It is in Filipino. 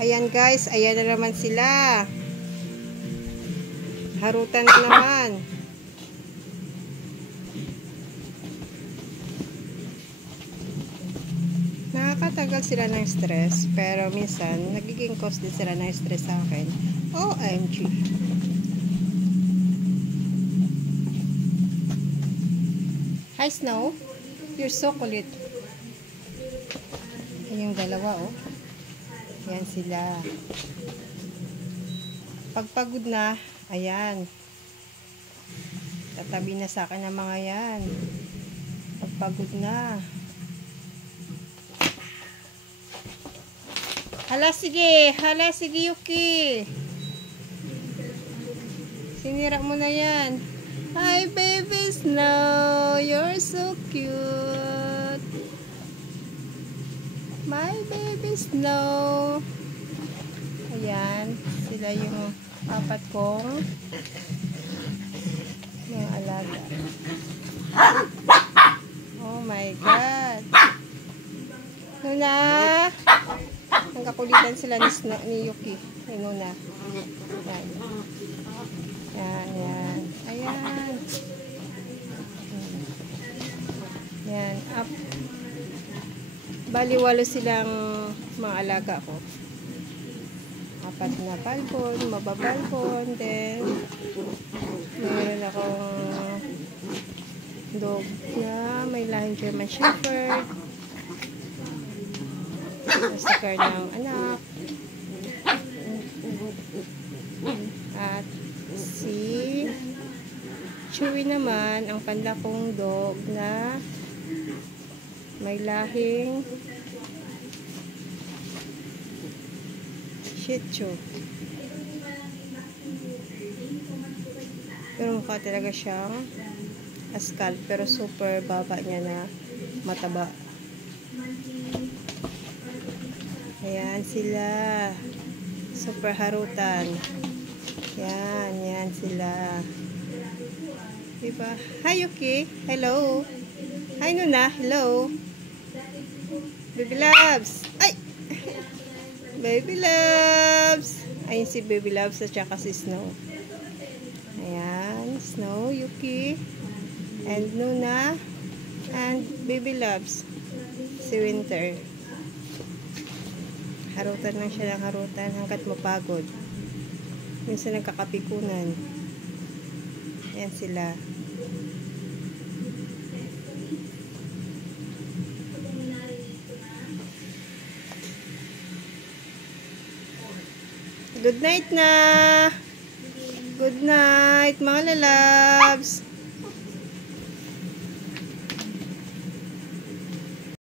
Ayan guys, ayan na naman sila. Harutan na naman. Nakakatagal sila ng stress, pero minsan nagiging cause din sila ng stress sa akin. OMG. Hi Snow, you're so kulit. Ayan yung dalawa oh. Ayan sila. Pagpagod na, ayan. Tatabi na sa akin ang mga yan. Pagpagod na. Hala sige Yuki. Sinira mo na yan. Hi baby Snow, you're so cute. My baby Snow. Ayan, sila yung apat kong mga alaga. Oh my God. Nuna. Ang kakulitan sila ni Yuki. Ay, Nuna. Ayan. Ayan. Ayan. Ayan. Up. Bali, 8 silang mga alaga ko. 4 na balbon, mababalbon. Then, mayroon akong dog na may lahing German Shepherd. Sticker ng anak. At si Chewy naman, ang panda kong dog na may lahing Shih Tzu. Pero mukha talaga siyang askal, pero super baba niya na mataba. Ayan sila. Super harutan. Yan sila. Diba? Hi Yuki. Hello. Hi Nuna. Hello. Baby loves. Ay! Baby loves. Ayun si Baby loves at saka si Snow. Ayan. Snow, Yuki. And Nuna. And Baby loves. Si Winter. Harutan lang siya ng harutan hanggat mapagod. Minsan nagkakapikunan. Ayan sila. Good night na. Good night mga lalabs.